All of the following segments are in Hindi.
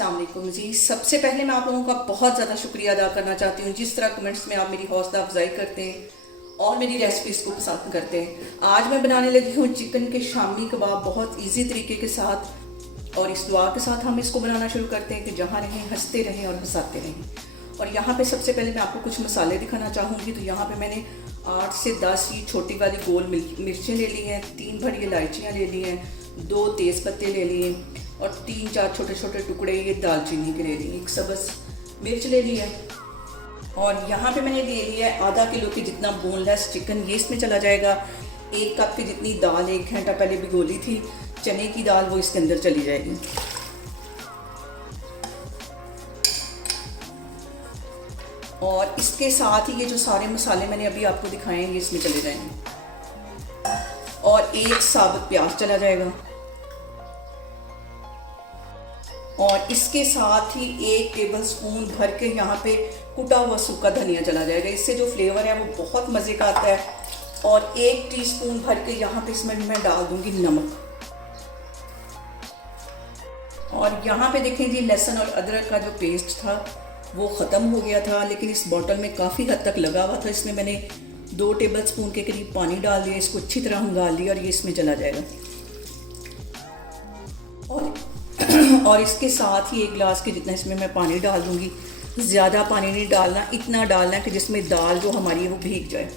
अस्सलाम वालेकुम जी। सबसे पहले मैं आप लोगों का बहुत ज़्यादा शुक्रिया अदा करना चाहती हूँ जिस तरह कमेंट्स में आप मेरी हौसला अफजाई करते हैं और मेरी रेसिपीज़ को पसंद करते हैं। आज मैं बनाने लगी हूँ चिकन के शामी कबाब बहुत इजी तरीके के साथ, और इस दुआ के साथ हम इसको बनाना शुरू करते हैं कि जहाँ रहें हंसते रहें और हंसाते रहें। और यहाँ पे सबसे पहले मैं आपको कुछ मसाले दिखाना चाहूँगी। तो यहाँ पे मैंने 8 से 10 ये छोटी वाली गोल मिर्चें ले ली हैं, 3 बड़ी इलायचियाँ ले ली हैं, 2 तेज़ पत्ते ले लिए और 3-4 छोटे छोटे टुकड़े ये दालचीनी के ले लिए, 1 सब्ज़ मिर्च ले ली है। और यहाँ पे मैंने ले लिया है आधा किलो के जितना बोनलेस चिकन, ये इसमें चला जाएगा। 1 कप की जितनी दाल 1 घंटा पहले भिगोली थी चने की दाल, वो इसके अंदर चली जाएगी। और इसके साथ ही ये जो सारे मसाले मैंने अभी आपको दिखाए हैं ये इसमें चले जाएंगे। और 1 साबुत प्याज चला जाएगा। और इसके साथ ही 1 टेबलस्पून भर के यहाँ पे कुटा हुआ सूखा धनिया चला जाएगा। इससे जो फ्लेवर है वो बहुत मज़े का आता है। और 1 टीस्पून भर के यहाँ पे इसमें मैं डाल दूंगी नमक। और यहाँ पे देखें जी, लहसुन और अदरक का जो पेस्ट था वो ख़त्म हो गया था, लेकिन इस बॉटल में काफ़ी हद तक लगा हुआ था। इसमें मैंने 2 टेबलस्पून के करीब पानी डाल दिया, इसको अच्छी तरह उंगाल लिया और ये इसमें चला जाएगा। और इसके साथ ही 1 गिलास के जितना इसमें मैं पानी डाल दूंगी। ज़्यादा पानी नहीं डालना, इतना डालना कि जिसमें दाल जो हमारी है वो भीग जाए।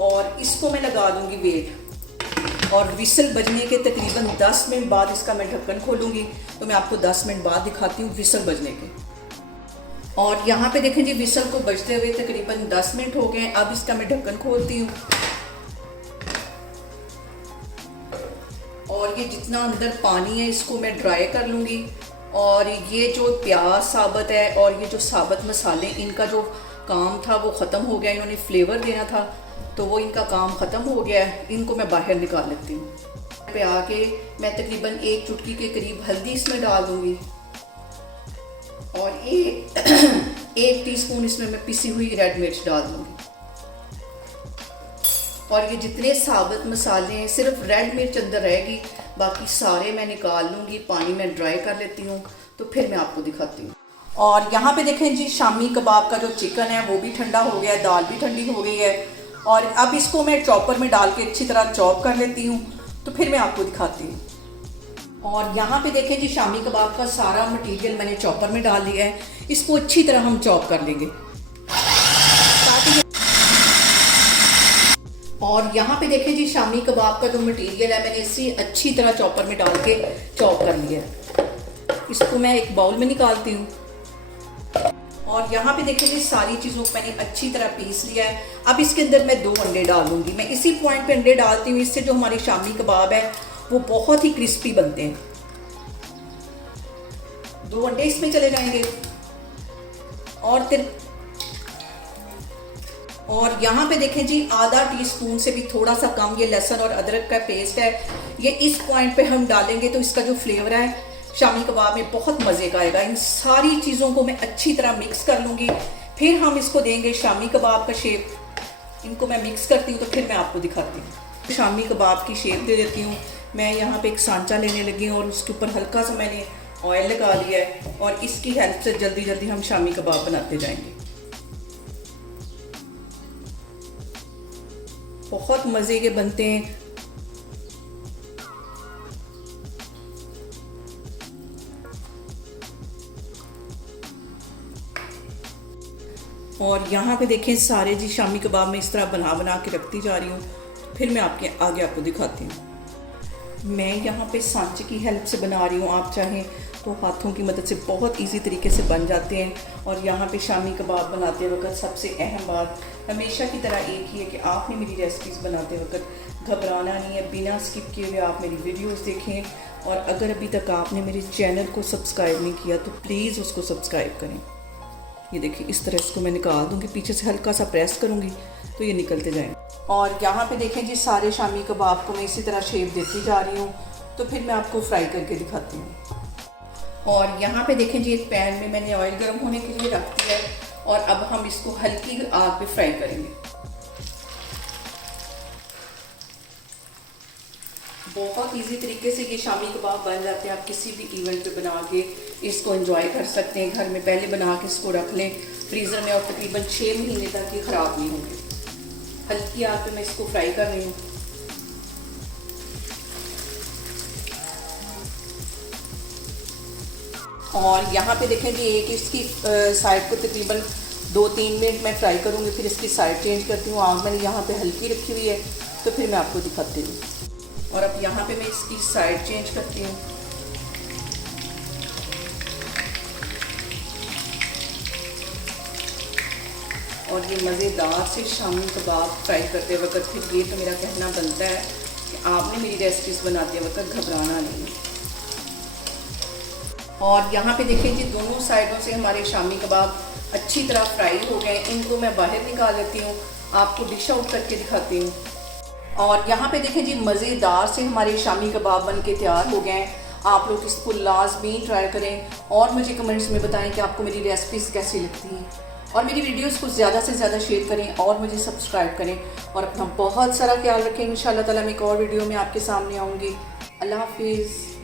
और इसको मैं लगा दूंगी वेट, और विसल बजने के तकरीबन 10 मिनट बाद इसका मैं ढक्कन खोलूँगी। तो मैं आपको 10 मिनट बाद दिखाती हूँ विसल बजने के। और यहाँ पे देखें जी, विसल को बजते हुए तकरीबन 10 मिनट हो गए। अब इसका मैं ढक्कन खोलती हूँ और ये जितना अंदर पानी है इसको मैं ड्राई कर लूँगी। और ये जो प्याज साबुत है और ये जो साबुत मसाले, इनका जो काम था वो ख़त्म हो गया। इन्होंने फ्लेवर देना था तो वो इनका काम ख़त्म हो गया है। इनको मैं बाहर निकाल लेती हूँ। पे आके मैं तकरीबन 1 चुटकी के करीब हल्दी इसमें डाल दूँगी। और 1 टीस्पून इसमें मैं पिसी हुई रेड मिर्च डाल दूँगी। और ये जितने साबुत मसाले हैं सिर्फ रेड मिर्च अंदर रहेगी, बाकी सारे मैं निकाल लूँगी। पानी में ड्राई कर लेती हूँ तो फिर मैं आपको दिखाती हूँ। और यहाँ पे देखें जी, शामी कबाब का जो चिकन है वो भी ठंडा हो गया है, दाल भी ठंडी हो गई है। और अब इसको मैं चॉपर में डाल के अच्छी तरह चॉप कर लेती हूँ तो फिर मैं आपको दिखाती हूँ। और यहाँ पे देखें जी, शामी कबाब का सारा मटेरियल मैंने चॉपर में डाल लिया है। इसको अच्छी तरह हम चॉप कर लेंगे। और यहाँ पे देखें जी, शामी कबाब का जो मटेरियल है मैंने इसी अच्छी तरह चॉपर में डाल के चॉप कर लिया है। इसको मैं एक बाउल में निकालती हूँ। और यहाँ पे देखें जी, सारी चीज़ों को मैंने अच्छी तरह पीस लिया है। अब इसके अंदर मैं 2 अंडे डाल दूँगी। मैं इसी पॉइंट पे अंडे डालती हूँ, इससे जो हमारे शामी कबाब है वो बहुत ही क्रिस्पी बनते हैं। 2 अंडे इसमें चले जाएंगे। और यहाँ पे देखें जी, आधा टीस्पून से भी थोड़ा सा कम ये लहसुन और अदरक का पेस्ट है। ये इस पॉइंट पे हम डालेंगे तो इसका जो फ्लेवर है शामी कबाब में बहुत मज़े का आएगा। इन सारी चीज़ों को मैं अच्छी तरह मिक्स कर लूँगी, फिर हम इसको देंगे शामी कबाब का शेप। इनको मैं मिक्स करती हूँ तो फिर मैं आपको दिखाती हूँ। शामी कबाब की शेप दे देती हूँ। मैं यहाँ पे एक सांचा लेने लगी हूँ और उसके ऊपर हल्का सा मैंने ऑयल लगा लिया है। और इसकी हेल्प से जल्दी जल्दी हम शामी कबाब बनाते जाएंगे। बहुत मज़े के बनते हैं। और यहाँ पे देखें सारे जी शामी कबाब में इस तरह बना के रखती जा रही हूँ। फिर मैं आपके आगे आपको दिखाती हूँ। मैं यहाँ पे सांचे की हेल्प से बना रही हूँ, आप चाहें तो हाथों की मदद से बहुत इजी तरीके से बन जाते हैं। और यहाँ पे शामी कबाब बनाते वक्त सबसे अहम बात हमेशा की तरह एक ही है कि आपने मेरी रेसिपीज़ बनाते वक्त घबराना नहीं है। बिना स्किप किए हुए आप मेरी वीडियोस देखें। और अगर अभी तक आपने मेरे चैनल को सब्सक्राइब नहीं किया तो प्लीज़ उसको सब्सक्राइब करें। ये देखिए, इस तरह इसको मैं निकाल दूँगी, पीछे से हल्का सा प्रेस करूँगी तो ये निकलते जाएँ। और यहाँ पे देखें जी, सारे शामी कबाब को मैं इसी तरह शेप देती जा रही हूँ तो फिर मैं आपको फ्राई करके दिखाती हूँ। और यहाँ पे देखें जी, एक पैन में मैंने ऑयल गर्म होने के लिए रख दिया है। और अब हम इसको हल्की आग पे फ्राई करेंगे। बहुत इजी तरीके से ये शामी कबाब बन जाते हैं। आप किसी भी इवेंट पे बना के इसको एंजॉय कर सकते हैं। घर में पहले बना के इसको रख लें फ्रीज़र में और तकरीबन 6 महीने तक ये ख़राब नहीं होंगे। हल्की आग पे मैं इसको फ्राई कर रही हूँ। और यहाँ पे देखें कि एक इसकी साइड को तकरीबन 2-3 मिनट मैं फ्राई करूँगी, फिर इसकी साइड चेंज करती हूँ। आग मैंने यहाँ पे हल्की रखी हुई है, तो फिर मैं आपको दिखाती हूँ। और अब यहाँ पे मैं इसकी साइड चेंज करती हूँ। और ये मज़ेदार से शामी कबाब फ्राई करते वक्त फिर ये तो मेरा कहना बनता है कि आपने मेरी रेसिपीज़ बनाते वक्त घबराना नहीं। और यहाँ पे देखें जी दोनों साइडों से हमारे शामी कबाब अच्छी तरह फ्राई हो गए। इनको मैं बाहर निकाल लेती हूँ, आपको डिश आउट करके दिखाती हूँ। और यहाँ पे देखें जी मज़ेदार से हमारे शामी कबाब बन के तैयार हो गए हैं। आप लोग इसको लाजमी ट्राई करें और मुझे कमेंट्स में बताएं कि आपको मेरी रेसिपीज़ कैसी लगती हैं। और मेरी वीडियोस को ज़्यादा से ज़्यादा शेयर करें और मुझे सब्सक्राइब करें और अपना बहुत सारा ख्याल रखें। इंशाल्लाह ताला मैं एक और वीडियो में आपके सामने आऊँगी। अल्लाह हाफिज़।